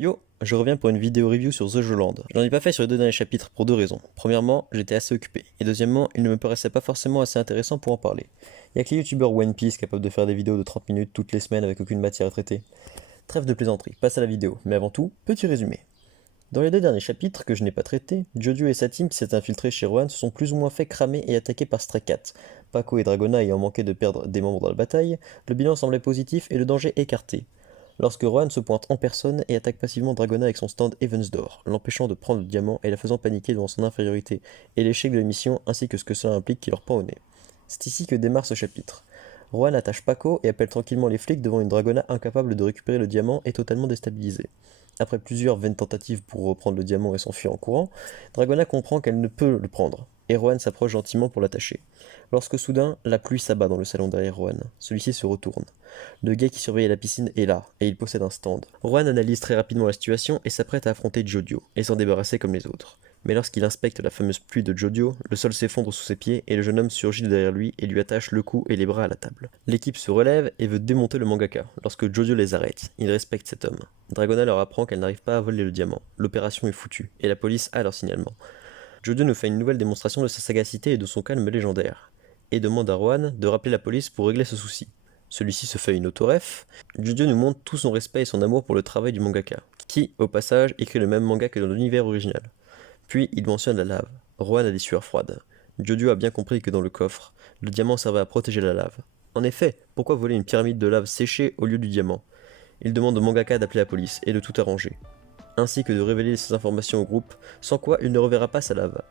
Yo, je reviens pour une vidéo review sur The Joland. J'en ai pas fait sur les deux derniers chapitres pour deux raisons. Premièrement, j'étais assez occupé. Et deuxièmement, il ne me paraissait pas forcément assez intéressant pour en parler. Y a que les youtubeurs One Piece capables de faire des vidéos de 30 minutes toutes les semaines avec aucune matière à traiter. Trêve de plaisanterie, passe à la vidéo. Mais avant tout, petit résumé. Dans les deux derniers chapitres que je n'ai pas traités, Jojo et sa team qui s'est infiltrée chez Rohan se sont plus ou moins fait cramer et attaquer par Stray Cat. Paco et Dragona ayant manqué de perdre des membres dans la bataille, le bilan semblait positif et le danger écarté. Lorsque Rohan se pointe en personne et attaque passivement Dragona avec son stand Evansdor, l'empêchant de prendre le diamant et la faisant paniquer devant son infériorité et l'échec de la mission ainsi que ce que cela implique qui leur pend au nez. C'est ici que démarre ce chapitre. Rohan attache Paco et appelle tranquillement les flics devant une Dragona incapable de récupérer le diamant et totalement déstabilisée. Après plusieurs vaines tentatives pour reprendre le diamant et s'enfuir en courant, Dragona comprend qu'elle ne peut le prendre, et Rohan s'approche gentiment pour l'attacher. Lorsque soudain, la pluie s'abat dans le salon derrière Rohan. Celui-ci se retourne. Le gars qui surveillait la piscine est là, et il possède un stand. Rohan analyse très rapidement la situation et s'apprête à affronter Jodio, et s'en débarrasser comme les autres. Mais lorsqu'il inspecte la fameuse pluie de Jodio, le sol s'effondre sous ses pieds et le jeune homme surgit de derrière lui et lui attache le cou et les bras à la table. L'équipe se relève et veut démonter le mangaka, lorsque Jodio les arrête. Il respecte cet homme. Dragona leur apprend qu'elle n'arrive pas à voler le diamant. L'opération est foutue, et la police a leur signalement. Jodio nous fait une nouvelle démonstration de sa sagacité et de son calme légendaire, et demande à Rohan de rappeler la police pour régler ce souci. Celui-ci se fait une autoref. Jodio nous montre tout son respect et son amour pour le travail du mangaka, qui, au passage, écrit le même manga que dans l'univers original. Puis il mentionne la lave. Rohan a des sueurs froides. Jodio a bien compris que dans le coffre, le diamant servait à protéger la lave. En effet, pourquoi voler une pyramide de lave séchée au lieu du diamant? Il demande au mangaka d'appeler la police et de tout arranger, ainsi que de révéler ces informations au groupe, sans quoi il ne reverra pas sa lave.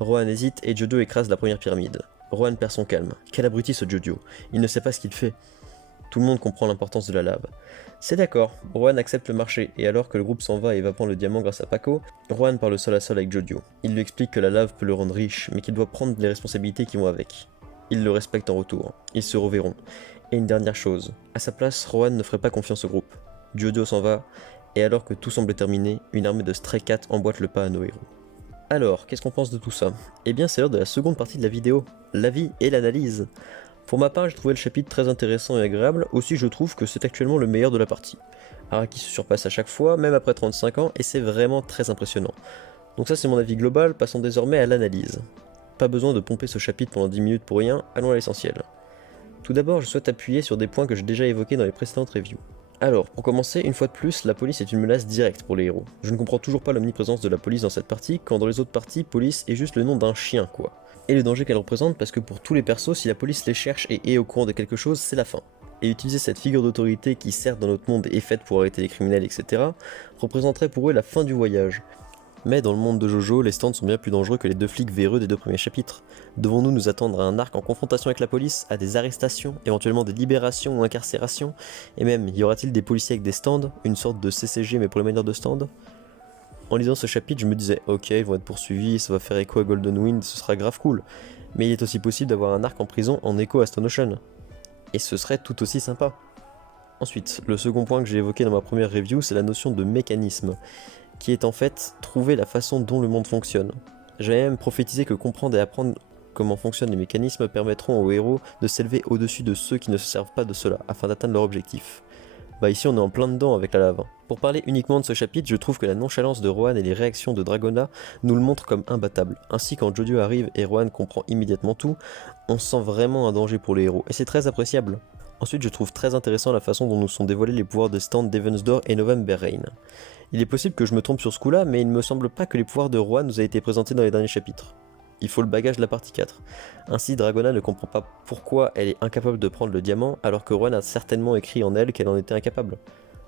Rohan hésite et Jodio écrase la première pyramide. Rohan perd son calme. Quel abruti ce Jodio. Il ne sait pas ce qu'il fait. Tout le monde comprend l'importance de la lave. C'est d'accord, Rohan accepte le marché, et alors que le groupe s'en va et va prendre le diamant grâce à Paco, Rohan parle seul à seul avec Jodio. Il lui explique que la lave peut le rendre riche, mais qu'il doit prendre les responsabilités qui vont avec. Il le respecte en retour. Ils se reverront. Et une dernière chose, à sa place, Rohan ne ferait pas confiance au groupe. Jodio s'en va, et alors que tout semble terminé, une armée de Stray Cat emboîte le pas à nos héros. Alors, qu'est-ce qu'on pense de tout ça? Eh bien, c'est l'heure de la seconde partie de la vidéo, l'avis et l'analyse. Pour ma part, j'ai trouvé le chapitre très intéressant et agréable, aussi je trouve que c'est actuellement le meilleur de la partie. Araki se surpasse à chaque fois, même après 35 ans, et c'est vraiment très impressionnant. Donc ça c'est mon avis global, passons désormais à l'analyse. Pas besoin de pomper ce chapitre pendant 10 minutes pour rien, allons à l'essentiel. Tout d'abord, je souhaite appuyer sur des points que j'ai déjà évoqués dans les précédentes reviews. Alors, pour commencer, une fois de plus, la police est une menace directe pour les héros. Je ne comprends toujours pas l'omniprésence de la police dans cette partie, quand dans les autres parties, police est juste le nom d'un chien, quoi. Et le danger qu'elle représente, parce que pour tous les persos, si la police les cherche et est au courant de quelque chose, c'est la fin. Et utiliser cette figure d'autorité qui certes dans notre monde est faite pour arrêter les criminels, etc., représenterait pour eux la fin du voyage. Mais dans le monde de Jojo, les stands sont bien plus dangereux que les deux flics véreux des deux premiers chapitres. Devons-nous nous attendre à un arc en confrontation avec la police, à des arrestations, éventuellement des libérations ou incarcérations? Et même, y aura-t-il des policiers avec des stands, une sorte de CCG mais pour les manières de stand? En lisant ce chapitre, je me disais, ok, ils vont être poursuivis, ça va faire écho à Golden Wind, ce sera grave cool. Mais il est aussi possible d'avoir un arc en prison en écho à Stone Ocean. Et ce serait tout aussi sympa. Ensuite, le second point que j'ai évoqué dans ma première review, c'est la notion de mécanisme, qui est en fait trouver la façon dont le monde fonctionne. J'avais même prophétisé que comprendre et apprendre comment fonctionnent les mécanismes permettront aux héros de s'élever au-dessus de ceux qui ne se servent pas de cela, afin d'atteindre leur objectif. Bah ici on est en plein dedans avec la lave. Pour parler uniquement de ce chapitre, je trouve que la nonchalance de Rohan et les réactions de Dragona nous le montrent comme imbattable. Ainsi quand Jodio arrive et Rohan comprend immédiatement tout, on sent vraiment un danger pour les héros, et c'est très appréciable. Ensuite je trouve très intéressant la façon dont nous sont dévoilés les pouvoirs de stand d'Evansdor et November Rain. Il est possible que je me trompe sur ce coup-là, mais il ne me semble pas que les pouvoirs de Rohan nous aient été présentés dans les derniers chapitres. Il faut le bagage de la partie 4. Ainsi, Dragona ne comprend pas pourquoi elle est incapable de prendre le diamant, alors que Rohan a certainement écrit en elle qu'elle en était incapable.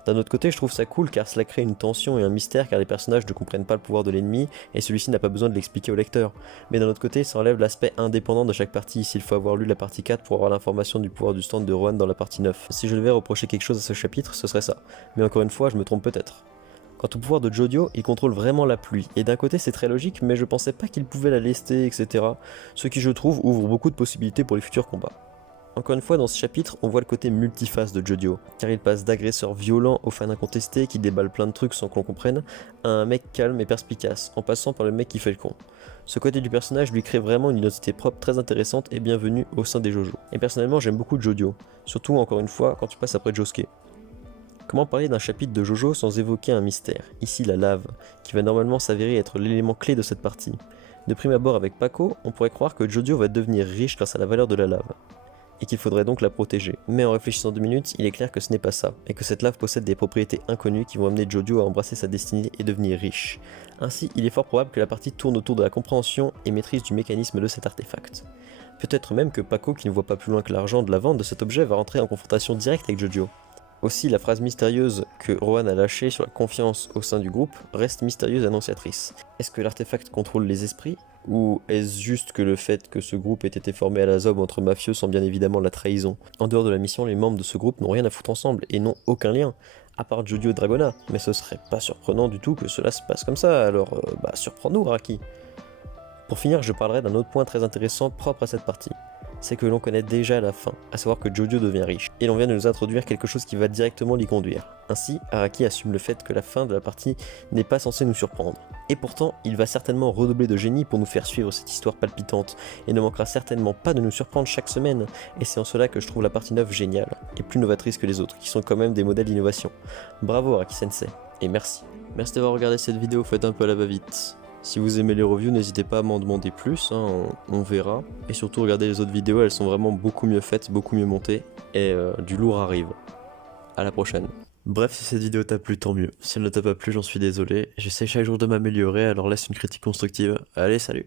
D'un autre côté, je trouve ça cool car cela crée une tension et un mystère car les personnages ne comprennent pas le pouvoir de l'ennemi et celui-ci n'a pas besoin de l'expliquer au lecteur. Mais d'un autre côté, ça enlève l'aspect indépendant de chaque partie s'il faut avoir lu la partie 4 pour avoir l'information du pouvoir du stand de Rohan dans la partie 9. Si je devais reprocher quelque chose à ce chapitre, ce serait ça. Mais encore une fois, je me trompe peut-être. Quant au pouvoir de Jodio, il contrôle vraiment la pluie, et d'un côté c'est très logique, mais je pensais pas qu'il pouvait la lester, etc. Ce qui je trouve ouvre beaucoup de possibilités pour les futurs combats. Encore une fois dans ce chapitre, on voit le côté multiface de Jodio, car il passe d'agresseur violent au fan incontesté qui déballe plein de trucs sans qu'on comprenne, à un mec calme et perspicace, en passant par le mec qui fait le con. Ce côté du personnage lui crée vraiment une identité propre très intéressante et bienvenue au sein des Jojo. Et personnellement j'aime beaucoup Jodio, surtout encore une fois quand tu passes après Josuke. Comment parler d'un chapitre de Jojo sans évoquer un mystère, ici la lave, qui va normalement s'avérer être l'élément clé de cette partie. De prime abord avec Paco, on pourrait croire que Jojo va devenir riche grâce à la valeur de la lave, et qu'il faudrait donc la protéger. Mais en réfléchissant 2 minutes, il est clair que ce n'est pas ça, et que cette lave possède des propriétés inconnues qui vont amener Jojo à embrasser sa destinée et devenir riche. Ainsi, il est fort probable que la partie tourne autour de la compréhension et maîtrise du mécanisme de cet artefact. Peut-être même que Paco, qui ne voit pas plus loin que l'argent de la vente de cet objet, va rentrer en confrontation directe avec Jojo. Aussi, la phrase mystérieuse que Rohan a lâchée sur la confiance au sein du groupe reste mystérieuse annonciatrice. Est-ce que l'artefact contrôle les esprits? Ou est-ce juste que le fait que ce groupe ait été formé à la zob entre mafieux sans bien évidemment la trahison? En dehors de la mission, les membres de ce groupe n'ont rien à foutre ensemble et n'ont aucun lien, à part Jojo et Dragona. Mais ce serait pas surprenant du tout que cela se passe comme ça, alors surprends-nous Araki. Pour finir, je parlerai d'un autre point très intéressant propre à cette partie. C'est que l'on connaît déjà la fin, à savoir que Jojo devient riche, et l'on vient de nous introduire quelque chose qui va directement l'y conduire. Ainsi, Araki assume le fait que la fin de la partie n'est pas censée nous surprendre. Et pourtant, il va certainement redoubler de génie pour nous faire suivre cette histoire palpitante, et ne manquera certainement pas de nous surprendre chaque semaine, et c'est en cela que je trouve la partie 9 géniale, et plus novatrice que les autres, qui sont quand même des modèles d'innovation. Bravo Araki Sensei, et merci. Merci d'avoir regardé cette vidéo, faites un peu à la va-vite. Si vous aimez les reviews, n'hésitez pas à m'en demander plus, on verra. Et surtout, regardez les autres vidéos, elles sont vraiment beaucoup mieux faites, beaucoup mieux montées, et du lourd arrive. À la prochaine. Bref, si cette vidéo t'a plu, tant mieux. Si elle ne t'a pas plu, j'en suis désolé. J'essaie chaque jour de m'améliorer, alors laisse une critique constructive. Allez, salut!